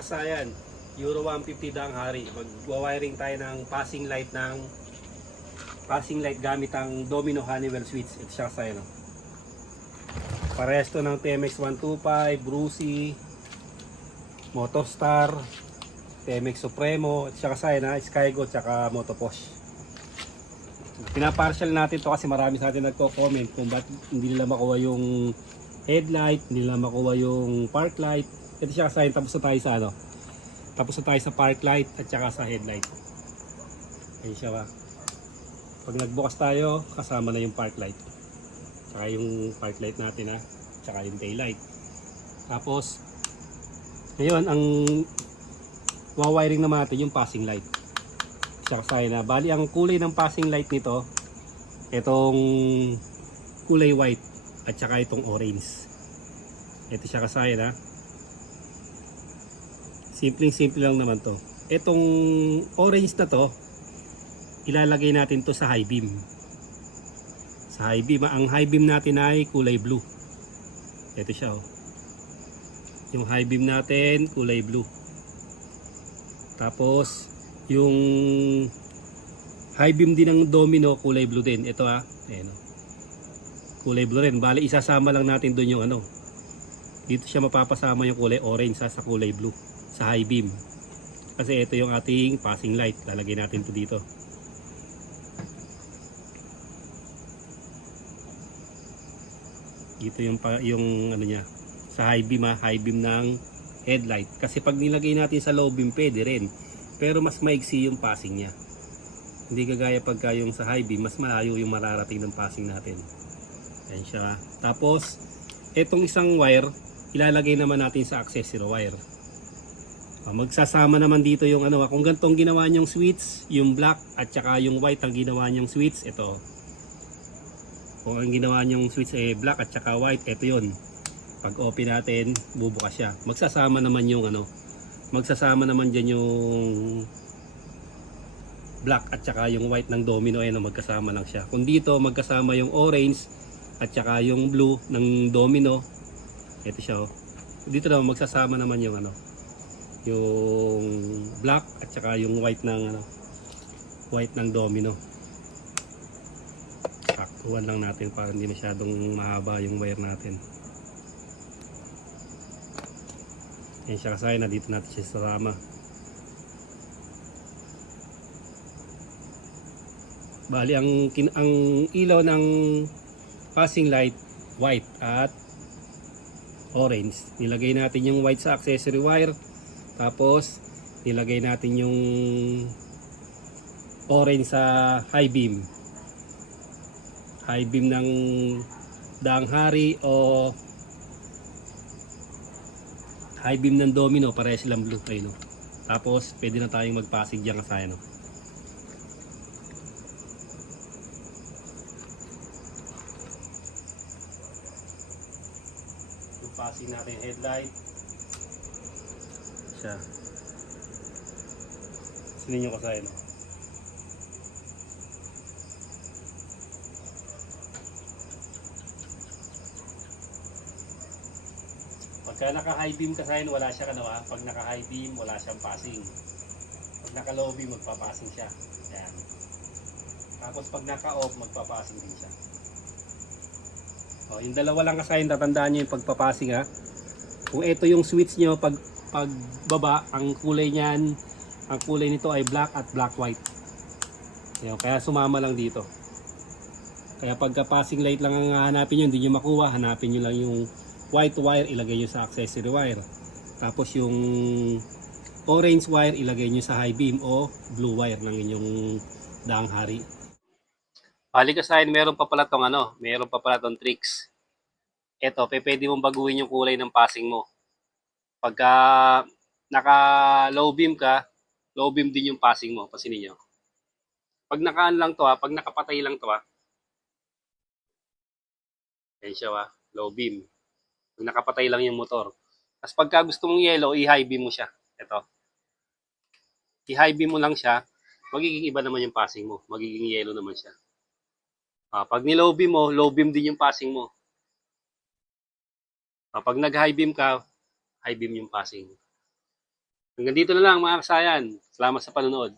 kasayan, Euro 150 daang hari. Mag-wiring tayo ng passing light gamit ang Domino Honeywell switch. Ito siya kasayan. Parehas to ng TMX 125, Brucey, Motostar, TMX Supremo. Ito siya kasayan, Skygo, tsaka Motoposh. Pinapartial natin to kasi marami sa atin nagko-comment kung ba't hindi nila makuha yung headlight, hindi nila makuha yung park light. Ito siya kasayan, tapos na tayo sa tapos na tayo sa park light at saka sa headlight. Ayun siya ba. Pag nagbukas tayo, kasama na yung park light. Saka yung park light natin saka yung tail light. Tapos ngayon ang wawiring naman natin yung passing light. Siya kasayan bali ang kulay ng passing light nito, itong kulay white at saka itong orange. Ito siya kasayan simple lang naman to. Itong orange na to, ilalagay natin to sa high beam. Sa high beam, ang high beam natin ay kulay blue. Ito siya yung high beam natin kulay blue. Tapos yung high beam din ng Domino kulay blue din. Ito ayan kulay blue rin. Bali isasama lang natin doon yung dito siya mapapasama yung kulay orange sa kulay blue sa high beam. Kasi ito yung ating passing light. Lalagay natin to dito. Dito yung niya sa high beam ng headlight. Kasi pag nilagay natin sa low beam pwede rin. Pero mas maigsi yung passing niya. Hindi kagaya pagka yung sa high beam, mas malayo yung mararating ng passing natin. Ayan siya. Tapos etong isang wire, ilalagay naman natin sa accessory wire. Magsasama naman dito yung kung gantong ginawa niyong switch, yung black at saka yung white ang ginawa niyong switch, ito. Kung ang ginawa niyong switch ay black at saka white, ito yun. Pag open natin, bubukas siya. Magsasama naman yung magsasama naman dyan yung black at saka yung white ng Domino, magkasama lang siya. Kung dito magkasama yung orange at saka yung blue ng Domino, ito siya. Dito naman magsasama naman yung yung black at saka yung white ng Domino. Saktuhan lang natin para hindi masyadong mahaba yung wire natin. Yan siya kasayan, dito natin siya sarama. Bali ang ilaw ng passing light white at orange. Nilagay natin yung white sa accessory wire. Tapos nilagay natin yung orange sa high beam. High beam ng daang hari o high beam ng Domino, pareha silang blue. Tapos pwede na tayong magpasig diyan kasayan. Pasig natin yung headlight. Siya. Sinin nyo kasayan. Pagka naka-high beam kasayan, wala siya Pag naka-high beam, wala siyang passing. Pag naka-low beam, magpapassing siya. Yan. Tapos pag naka-off, magpapassing din siya. Yung dalawa lang kasayan, tatandaan nyo yung pagpapassing Kung ito yung switch nyo, pag baba, ang kulay nito ay black at black white. Kaya sumama lang dito. Kaya pagka passing light lang ang hanapin nyo, hindi nyo makuha, hanapin nyo lang yung white wire, ilagay nyo sa accessory wire. Tapos yung orange wire, ilagay nyo sa high beam o blue wire ng inyong daang hari. Bali kasayan, meron pa pala tong tricks. Ito, pwede mong baguhin yung kulay ng passing mo. Pagka naka low beam ka, low beam din yung passing mo, pasinin nyo. Pag nakaan lang to pag nakapatay lang to ayan siya low beam. Pag nakapatay lang yung motor. Tapos pagka gusto mong yellow, i-high beam mo siya. Ito. I-high beam mo lang siya, magiging iba naman yung passing mo. Magiging yellow naman siya. Pag ni-low beam mo, low beam din yung passing mo. Pag nag-high beam ka, high beam yung passing. Hanggang dito na lang mga kasayan. Salamat sa panonood.